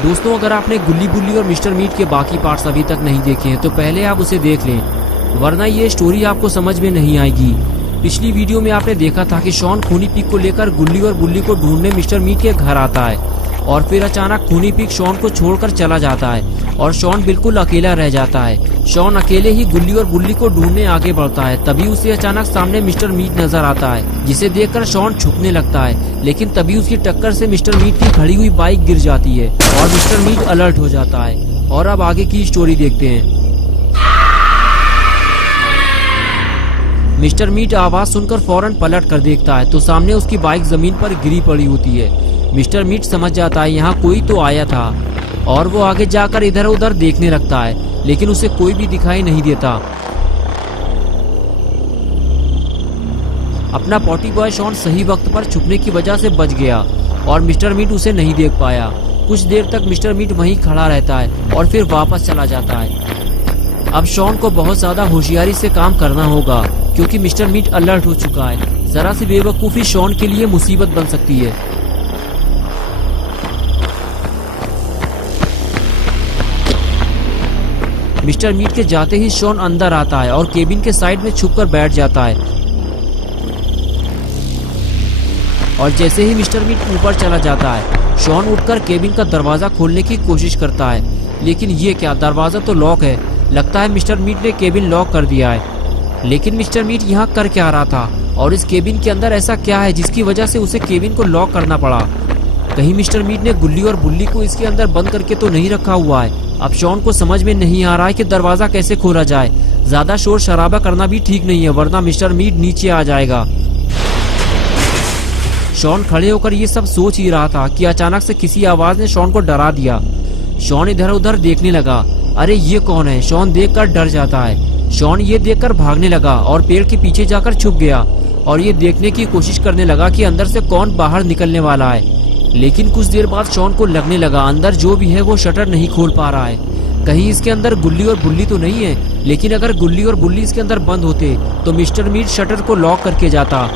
दोस्तों, अगर आपने गुल्ली बुल्ली और मिस्टर मीट के बाकी पार्ट्स अभी तक नहीं देखे हैं तो पहले आप उसे देख लें, वरना ये स्टोरी आपको समझ में नहीं आएगी। पिछली वीडियो में आपने देखा था कि शॉन खूनी पिग को लेकर गुल्ली और बुल्ली को ढूंढने मिस्टर मीट के घर आता है और फिर अचानक खूनी पिग शॉन को छोड़कर चला जाता है और शॉन बिल्कुल अकेला रह जाता है। शॉन अकेले ही गुल्ली और बुल्ली को ढूंढने आगे बढ़ता है। तभी उसे अचानक सामने मिस्टर मीट नजर आता है, जिसे देखकर शॉन छुपने लगता है, लेकिन तभी उसकी टक्कर से मिस्टर मीट की खड़ी हुई बाइक गिर जाती है और मिस्टर मीट अलर्ट हो जाता है। और अब आगे की स्टोरी देखते हैं। मिस्टर मीट आवाज सुनकर फौरन पलट कर देखता है तो सामने उसकी बाइक जमीन पर गिरी पड़ी होती है। मिस्टर मीट समझ जाता है यहाँ कोई तो आया था और वो आगे जाकर इधर उधर देखने लगता है, लेकिन उसे कोई भी दिखाई नहीं देता। अपना पॉटी बॉय शॉन सही वक्त पर छुपने की वजह से बच गया और मिस्टर मीट उसे नहीं देख पाया। कुछ देर तक मिस्टर मीट वहीं खड़ा रहता है और फिर वापस चला जाता है। अब शॉन को बहुत ज्यादा होशियारी से काम करना होगा क्योंकि मिस्टर मीट अलर्ट हो चुका है। जरा सी बेवकूफी शॉन के लिए मुसीबत बन सकती है। मिस्टर मीट के जाते ही शॉन अंदर आता है और केबिन के साइड में छुपकर बैठ जाता है और जैसे ही मिस्टर मीट ऊपर चला जाता है शॉन उठकर केबिन का दरवाजा खोलने की कोशिश करता है, लेकिन ये क्या, दरवाजा तो लॉक है। लगता है मिस्टर मीट ने केबिन लॉक कर दिया है। लेकिन मिस्टर मीट यहाँ कर क्या रहा था और इस केबिन के अंदर ऐसा क्या है जिसकी वजह से उसे केबिन को लॉक करना पड़ा? कहीं मिस्टर मीट ने गुल्ली और बुल्ली को इसके अंदर बंद करके तो नहीं रखा हुआ है? अब शॉन को समझ में नहीं आ रहा है कि दरवाजा कैसे खोला जाए। ज्यादा शोर शराबा करना भी ठीक नहीं है, वरना मिस्टर मीट नीचे आ जाएगा। शॉन खड़े होकर ये सब सोच ही रहा था कि अचानक से किसी आवाज ने शॉन को डरा दिया। शॉन इधर उधर देखने लगा। अरे ये कौन है? शॉन देखकर डर जाता है। शॉन ये देखकर भागने लगा और पेड़ के पीछे जाकर छुप गया और ये देखने की कोशिश करने लगा कि अंदर से कौन बाहर निकलने वाला है। लेकिन कुछ देर बाद शॉन को लगने लगा अंदर जो भी है वो शटर नहीं खोल पा रहा है। कहीं इसके अंदर गुल्ली और बुल्ली तो नहीं है? लेकिन अगर गुल्ली और बुल्ली इसके अंदर बंद होते तो मिस्टर मीट शटर को लॉक करके जाता।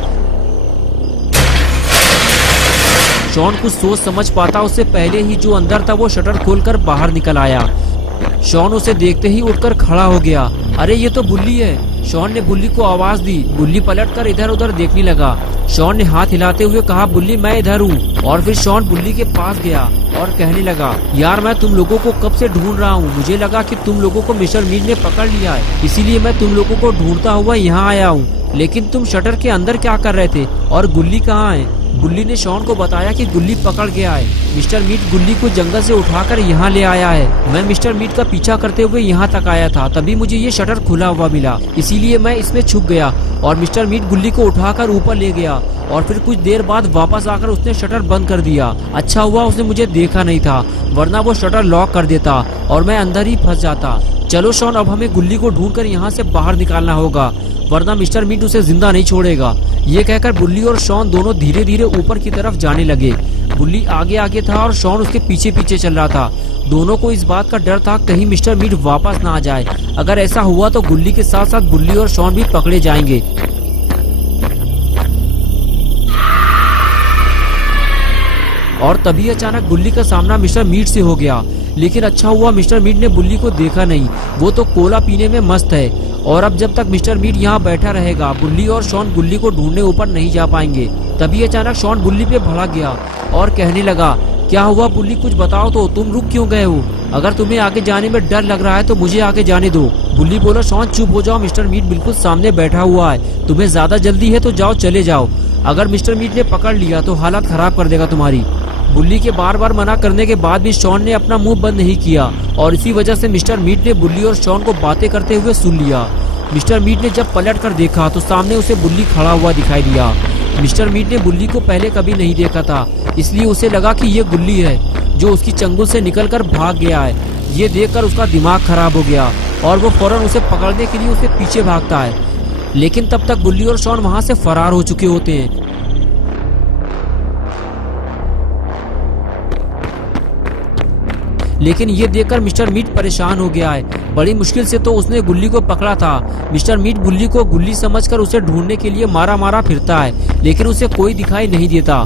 शॉन कुछ सोच समझ पाता उससे पहले ही जो अंदर था वो शटर खोलकर बाहर निकल आया। शॉन उसे देखते ही उठकर खड़ा हो गया। अरे ये तो बुल्ली है। शॉन ने बुल्ली को आवाज दी। बुल्ली पलटकर इधर उधर देखने लगा। शॉन ने हाथ हिलाते हुए कहा, बुल्ली मैं इधर हूँ। और फिर शॉन बुल्ली के पास गया और कहने लगा, यार मैं तुम लोगों को कब से ढूंढ रहा हूँ। मुझे लगा कि तुम लोगों को मिस्टर मीट ने पकड़ लिया है, इसीलिए मैं तुम लोगों को ढूंढता हुआ यहाँ आया हूँ। लेकिन तुम शटर के अंदर क्या कर रहे थे और गुल्ली कहाँ है? गुल्ली ने शॉन को बताया कि गुल्ली पकड़ गया है। मिस्टर मीट गुल्ली को जंगल से उठाकर यहाँ ले आया है। मैं मिस्टर मीट का पीछा करते हुए यहाँ तक आया था, तभी मुझे ये शटर खुला हुआ मिला, इसीलिए मैं इसमें छुप गया और मिस्टर मीट गुल्ली को उठाकर ऊपर ले गया और फिर कुछ देर बाद वापस आकर उसने शटर बंद कर दिया। अच्छा हुआ उसने मुझे देखा नहीं था, वरना वो शटर लॉक कर देता और मैं अंदर ही फंस जाता। चलो शॉन, अब हमें गुल्ली को ढूंढकर यहाँ से बाहर निकालना होगा, वरना मिस्टर मीट उसे जिंदा नहीं छोड़ेगा। ये कहकर बुल्ली और शॉन दोनों धीरे धीरे ऊपर की तरफ जाने लगे। बुल्ली आगे आगे था और शॉन उसके पीछे पीछे चल रहा था। दोनों को इस बात का डर था कहीं मिस्टर मीट वापस ना आ जाए। अगर ऐसा हुआ तो गुल्ली के साथ साथ बुल्ली और शॉन भी पकड़े जाएंगे। और तभी अचानक बुल्ली का सामना मिस्टर मीट से हो गया। लेकिन अच्छा हुआ मिस्टर मीट ने बुल्ली को देखा नहीं, वो तो कोला पीने में मस्त है। और अब जब तक मिस्टर मीट यहाँ बैठा रहेगा बुल्ली और शॉन गुल्ली को ढूंढने ऊपर नहीं जा पाएंगे। तभी अचानक शॉन बुल्ली पे भड़क गया और कहने लगा, क्या हुआ बुल्ली, कुछ बताओ तो, तुम रुक क्यों गए हो? अगर तुम्हें आगे जाने में डर लग रहा है तो मुझे आगे जाने दो। बुल्ली बोला, शॉन चुप हो जाओ, मिस्टर मीट बिल्कुल सामने बैठा हुआ है, तुम्हें ज्यादा जल्दी है तो जाओ, चले जाओ। अगर मिस्टर मीट ने पकड़ लिया तो हालत खराब कर देगा तुम्हारी। बुल्ली के बार बार मना करने के बाद भी शॉन ने अपना मुंह बंद नहीं किया और इसी वजह से मिस्टर मीट ने बुल्ली और शॉन को बातें करते हुए सुन लिया। मिस्टर मीट ने जब पलट कर देखा तो सामने उसे बुल्ली खड़ा हुआ दिखाई दिया। मिस्टर मीट ने बुल्ली को पहले कभी नहीं देखा था, इसलिए उसे लगा कि ये गुल्ली है जो उसकी चंगुल से निकलकर भाग गया है। ये देखकर उसका दिमाग खराब हो गया और वो फौरन उसे पकड़ने के लिए उसके पीछे भागता है। लेकिन तब तक बुल्ली और शॉन वहां से फरार हो चुके होते हैं। लेकिन ये देखकर मिस्टर मीट परेशान हो गया है। बड़ी मुश्किल से तो उसने गुल्ली को पकड़ा था। मिस्टर मीट गुल्ली को गुल्ली समझकर उसे ढूंढने के लिए मारा मारा फिरता है, लेकिन उसे कोई दिखाई नहीं देता।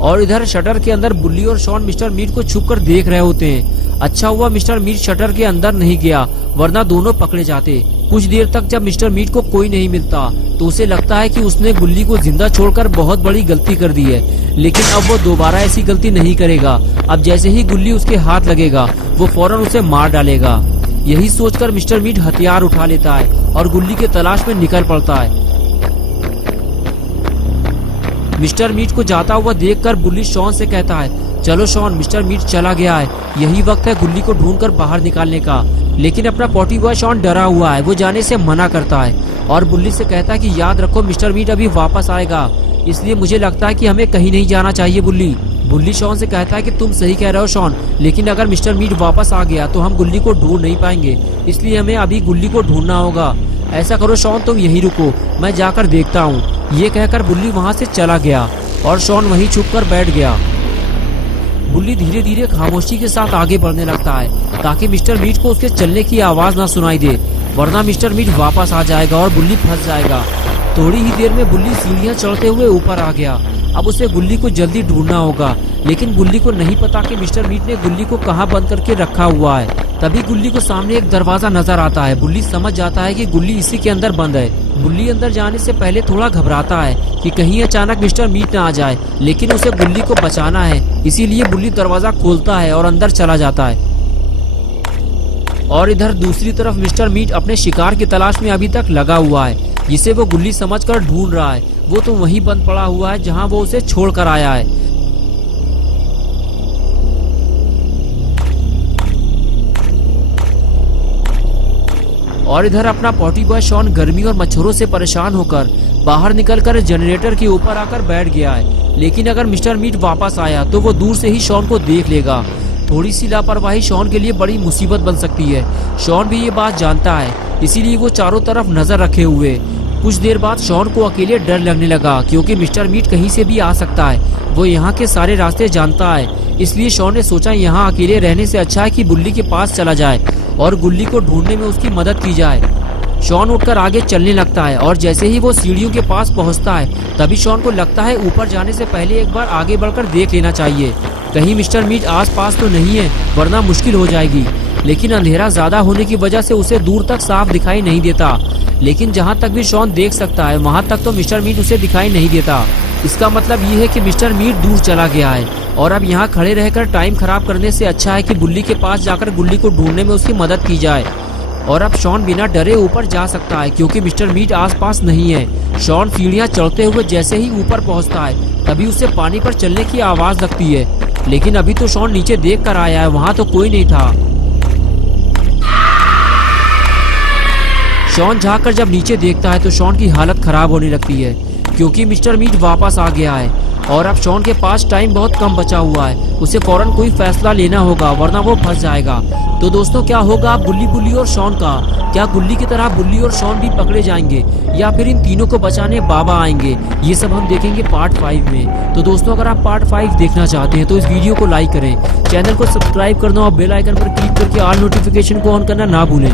और इधर शटर के अंदर बुल्ली और शॉन मिस्टर मीट को छुप कर देख रहे होते हैं। अच्छा हुआ मिस्टर मीट शटर के अंदर नहीं गया, वरना दोनों पकड़े जाते। कुछ देर तक जब मिस्टर मीट को कोई नहीं मिलता तो उसे लगता है कि उसने गुल्ली को जिंदा छोड़कर बहुत बड़ी गलती कर दी है, लेकिन अब वो दोबारा ऐसी गलती नहीं करेगा। अब जैसे ही गुल्ली उसके हाथ लगेगा वो फौरन उसे मार डालेगा। यही सोचकर मिस्टर मीट हथियार उठा लेता है और गुल्ली के तलाश में निकल पड़ता है। मिस्टर मीट को जाता हुआ देखकर बुल्ली शॉन से कहता है, चलो शॉन, मिस्टर मीट चला गया है, यही वक्त है गुल्ली को ढूंढकर बाहर निकालने का। लेकिन अपना पॉटी बॉय शॉन डरा हुआ है, वो जाने से मना करता है और बुल्ली से कहता है कि याद रखो मिस्टर मीट अभी वापस आएगा, इसलिए मुझे लगता है कि हमें कहीं नहीं जाना चाहिए बुल्ली। बुल्ली शॉन से कहता है कि तुम सही कह रहे हो शॉन, लेकिन अगर मिस्टर मीट वापस आ गया तो हम गुल्ली को ढूंढ नहीं पाएंगे, इसलिए हमें अभी गुल्ली को ढूंढना होगा। ऐसा करो शॉन, तुम यहीं रुको, मैं जाकर देखता हूँ। ये कहकर बुल्ली वहाँ से चला गया और शॉन वहीं छुपकर बैठ गया। बुल्ली धीरे धीरे खामोशी के साथ आगे बढ़ने लगता है ताकि मिस्टर मीट को उसके चलने की आवाज ना सुनाई दे, वरना मिस्टर मीट वापस आ जाएगा और बुल्ली फंस जाएगा। थोड़ी ही देर में बुल्ली सीढ़ियाँ चढ़ते हुए ऊपर आ गया। अब उसे गुल्ली को जल्दी ढूंढना होगा, लेकिन गुल्ली को नहीं पता कि मिस्टर मीट ने गुल्ली को कहाँ बंद करके रखा हुआ है। तभी गुल्ली को सामने एक दरवाजा नजर आता है। बुल्ली समझ जाता है कि गुल्ली इसी के अंदर बंद है। बुल्ली अंदर जाने से पहले थोड़ा घबराता है कि कहीं अचानक मिस्टर मीट न आ जाए, लेकिन उसे गुल्ली को बचाना है, इसीलिए बुल्ली दरवाजा खोलता है और अंदर चला जाता है। और इधर दूसरी तरफ मिस्टर मीट अपने शिकार की तलाश में अभी तक लगा हुआ है, जिसे वो गुल्ली समझकर ढूंढ रहा है। वो तो वहीं बंद पड़ा हुआ है जहां वो उसे छोड़कर आया है। और इधर अपना पॉटी बॉय शॉन गर्मी और मच्छरों से परेशान होकर बाहर निकलकर जनरेटर के ऊपर आकर बैठ गया है। लेकिन अगर मिस्टर मीट वापस आया तो वो दूर से ही शॉन को देख लेगा। थोड़ी सी लापरवाही शॉन के लिए बड़ी मुसीबत बन सकती है। शॉन भी ये बात जानता है, इसीलिए वो चारों तरफ नजर रखे हुए। कुछ देर बाद शॉन को अकेले डर लगने लगा, क्योंकि मिस्टर मीट कहीं से भी आ सकता है। वो यहाँ के सारे रास्ते जानता है, इसलिए शॉन ने सोचा यहाँ अकेले रहने से अच्छा है कि बुल्ली के पास चला जाए और गुल्ली को ढूंढने में उसकी मदद की जाए। शॉन उठकर आगे चलने लगता है और जैसे ही वो सीढ़ियों के पास पहुंचता है तभी शॉन को लगता है ऊपर जाने से पहले एक बार आगे बढ़कर देख लेना चाहिए, कहीं मिस्टर मीट आसपास तो नहीं है, वरना मुश्किल हो जाएगी। लेकिन अंधेरा ज्यादा होने की वजह से उसे दूर तक साफ दिखाई नहीं देता। लेकिन जहाँ तक भी शॉन देख सकता है वहाँ तक तो मिस्टर मीट उसे दिखाई नहीं देता। इसका मतलब ये है कि मिस्टर मीट दूर चला गया है और अब यहाँ खड़े रहकर टाइम खराब करने से अच्छा है कि बुल्ली के पास जाकर गुल्ली को ढूंढने में उसकी मदद की जाए। और अब शॉन बिना डरे ऊपर जा सकता है क्योंकि मिस्टर मीट आसपास नहीं है। शॉन सीढ़ियाँ चढ़ते हुए जैसे ही ऊपर पहुँचता है तभी उसे पानी पर चलने की आवाज लगती है, लेकिन अभी तो शॉन नीचे देख कर आया है, वहाँ तो कोई नहीं था। शॉन झाँककर जब नीचे देखता है तो शॉन की हालत खराब होने लगती है क्योंकि मिस्टर मीट वापस आ गया है और अब शॉन के पास टाइम बहुत कम बचा हुआ है। उसे फौरन कोई फैसला लेना होगा वरना वो फंस जाएगा। तो दोस्तों, क्या होगा बुल्ली और शॉन का? क्या गुल्ली की तरह बुल्ली और शॉन भी पकड़े जाएंगे या फिर इन तीनों को बचाने बाबा आएंगे? ये सब हम देखेंगे पार्ट 5 में। तो दोस्तों, अगर आप पार्ट 5 देखना चाहते हैं तो इस वीडियो को लाइक करें, चैनल को सब्सक्राइब करना और बेल आइकन पर क्लिक करके ऑल नोटिफिकेशन को ऑन करना ना भूलें।